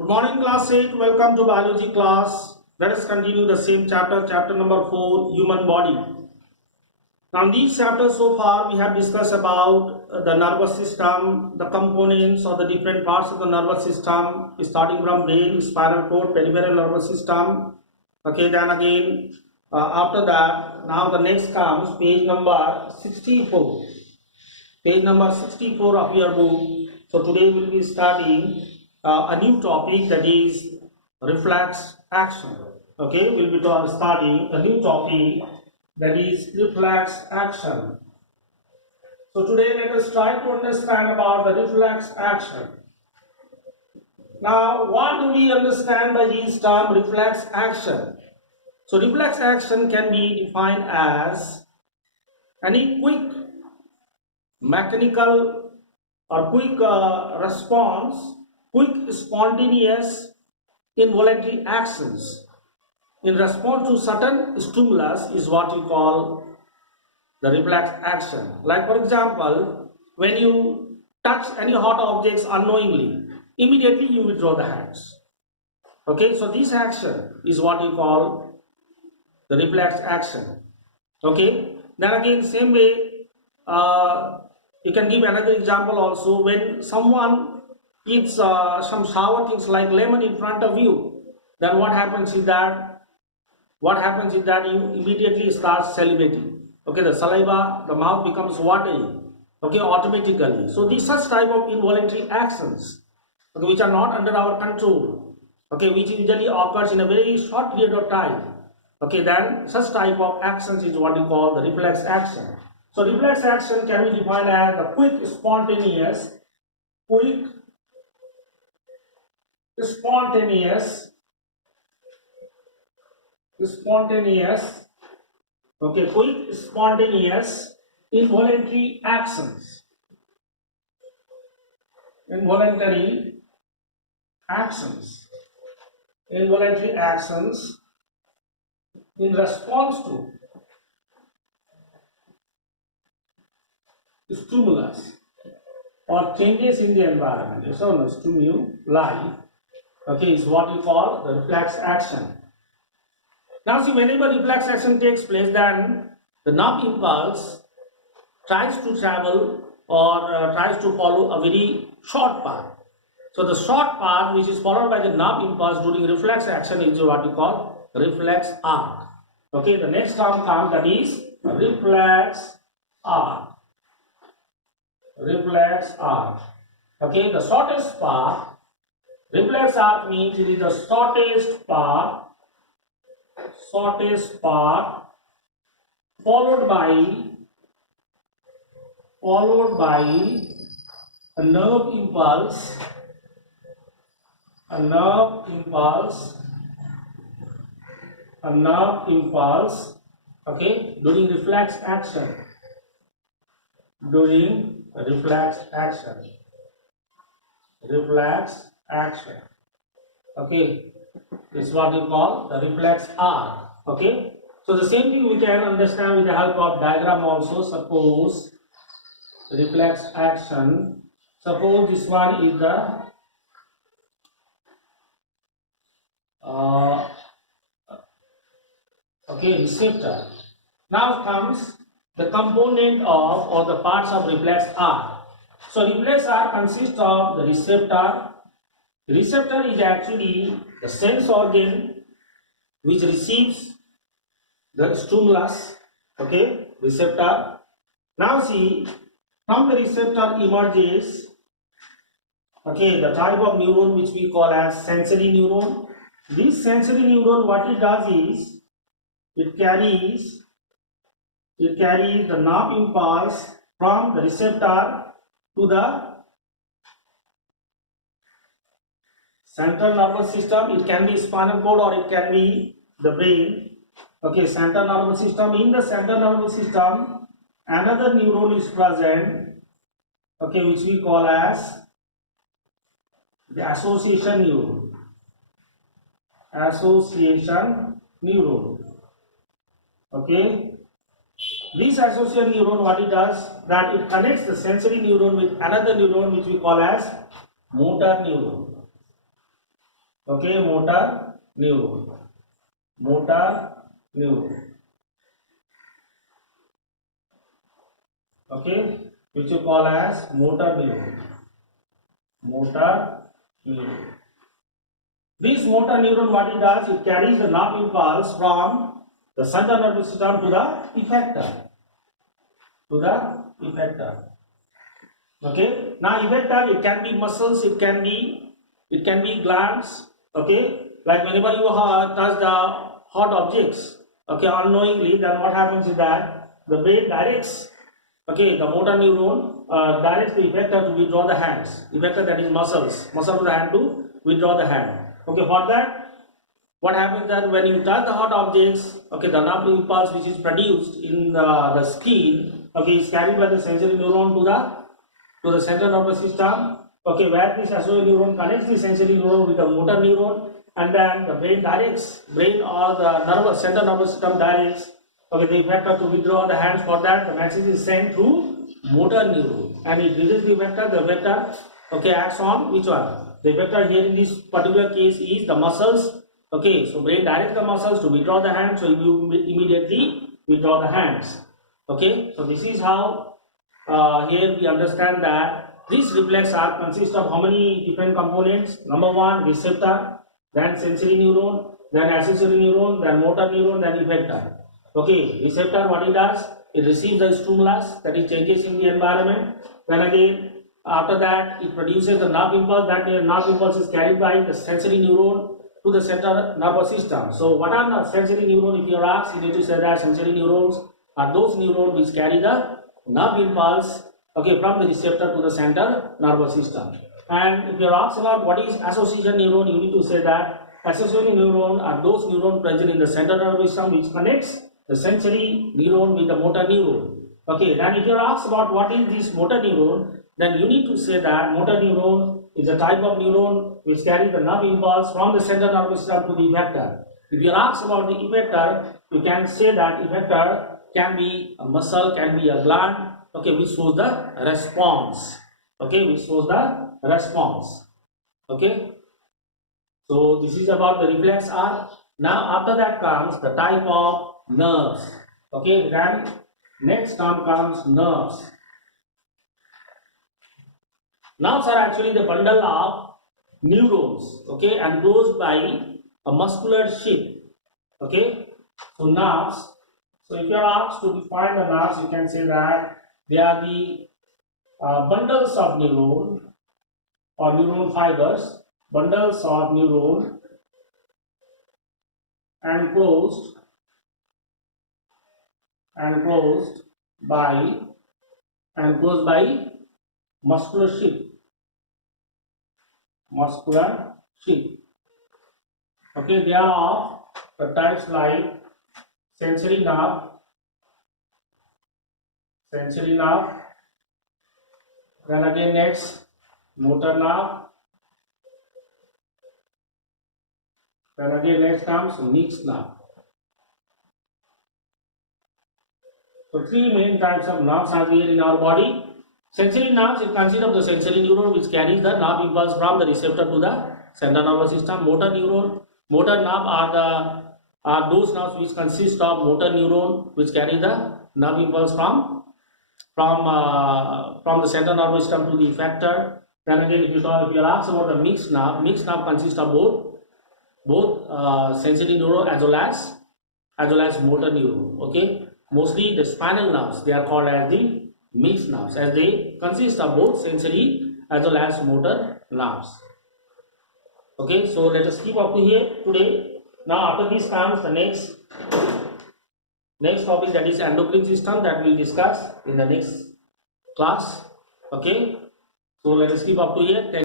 Good morning, class 8. Welcome to biology class. Let us continue the same chapter, chapter number 4, human body. Now, in these chapters so far, we have discussed about the nervous system, the components or the different parts of the nervous system, starting from brain, spinal cord, peripheral nervous system. Okay, then again, after that, now the next comes page number 64. Page number 64 of your book. So today we will be studying a new topic, that is reflex action. Okay, we will be studying a new topic, that is reflex action. So today let us try to understand about the reflex action. Now, what do we understand by this term reflex action? So reflex action can be defined as any quick mechanical or quick response, quick spontaneous involuntary actions in response to certain stimulus is what you call the reflex action. Like for example, when you touch any hot objects unknowingly, immediately you withdraw the hands. Okay, so this action is what you call the reflex action. Okay, then again same way, you can give another example also. When someone eats some sour things like lemon in front of you, then what happens is that you immediately start salivating. Okay, the saliva, the mouth becomes watery. Okay, automatically. So these such type of involuntary actions, okay, which are not under our control, okay, which usually occurs in a very short period of time. Okay, then such type of actions is what we call the reflex action. So reflex action can be defined as the quick spontaneous, involuntary actions. Involuntary actions in response to stimulus or changes in the environment. So stimuli, okay, is what we call the reflex action. Now see, whenever reflex action takes place, then the nerve impulse tries to travel or tries to follow a very short path. So the short path which is followed by the nerve impulse during reflex action is what we call reflex arc. Okay, the next term comes, that is reflex arc. Reflex arc. Okay, the shortest path. Reflex arc means it is the shortest path followed by a nerve impulse, okay, during reflex action. Reflex action. Okay, this is what you call the reflex arc. Okay, so the same thing we can understand with the help of diagram also. Suppose reflex action. Suppose this one is the receptor. Now comes the component of or the parts of reflex arc. So reflex arc consists of the receptor. The receptor is actually the sense organ which receives the stimulus. Okay, receptor. Now see, from the receptor emerges, okay, the type of neuron which we call as sensory neuron. This sensory neuron, what it does is it carries the nerve impulse from the receptor to the central nervous system. It can be spinal cord or it can be the brain. Okay, central nervous system. In the central nervous system, another neuron is present, okay, which we call as the association neuron. Okay, this association neuron, what it does, that it connects the sensory neuron with another neuron which we call as motor neuron. Okay, motor neuron. Motor neuron. Okay, which you call as motor neuron. Motor neuron. This motor neuron, what it does, it carries the nerve impulse from the central nervous system to the effector. To the effector. Okay. Now effector, it can be muscles, it can be glands. Okay. Like whenever you touch the hot objects, okay, unknowingly, then what happens is that the brain directs, okay, the motor neuron directs the effector to withdraw the hands. Effector, that is muscle to the hand to withdraw the hand. Okay, for that, what happens that when you touch the hot objects, okay, the nerve impulse which is produced in the skin, okay, is carried by the sensory neuron to the central nervous system, okay, where this accessory neuron connects the sensory neuron with the motor neuron, and then the brain or the central nervous system directs, okay, the effector to withdraw the hands. For that, the message is sent through motor neuron, and it releases the effector. The effector, okay, acts on which one? The effector here in this particular case is the muscles. Okay, so brain directs the muscles to withdraw the hands, so you immediately withdraw the hands. Okay, so this is how here we understand that this reflex arc consists of how many different components? Number one, receptor, then sensory neuron, then accessory neuron, then motor neuron, then effector. Okay, receptor, what it does? It receives the stimulus, that is changes in the environment. Then again, after that, it produces the nerve impulse. That nerve impulse is carried by the sensory neuron to the central nervous system. So what are the sensory neurons? If you are asked, you need to say that sensory neurons are those neurons which carry the nerve impulse, okay, from the receptor to the central nervous system. And if you are asked about what is association neuron, you need to say that association neuron are those neurons present in the central nervous system which connects the sensory neuron with the motor neuron. Okay, then if you are asked about what is this motor neuron, then you need to say that motor neuron is a type of neuron which carries the nerve impulse from the central nervous system to the effector. If you are asked about the effector, you can say that effector can be a muscle, can be a gland, okay, which shows the response. Okay, which shows the response. Okay. So this is about the reflex arc. Now after that comes the type of nerves. Okay, then next term comes nerves. Nerves are actually the bundle of neurons, okay, and closed by a muscular sheath. Okay, so nerves. So if you are asked to define the nerves, you can say that they are the bundles of neuron or neuron fibers, bundles of neuron enclosed by muscular sheath. Okay, they are of the types like sensory nerve, then again next motor nerve, then again next comes mixed nerve. So three main types of nerves are there in our body. Sensory nerves, it consists of the sensory neuron which carries the nerve impulse from the receptor to the central nervous system. Motor nerve are those nerves which consist of motor neuron which carry the nerve impulse from the central nervous system to the effector. Then again, if you are asked about the mixed nerve consists of both sensory neuron as well as motor neuron. Okay, mostly the spinal nerves, they are called as the mixed nerves, as they consist of both sensory as well as motor nerves. Okay, so let us keep up to here today. Now after this comes the next topic, that is endocrine system, that we will discuss in the next class. Okay, so let us keep up to here.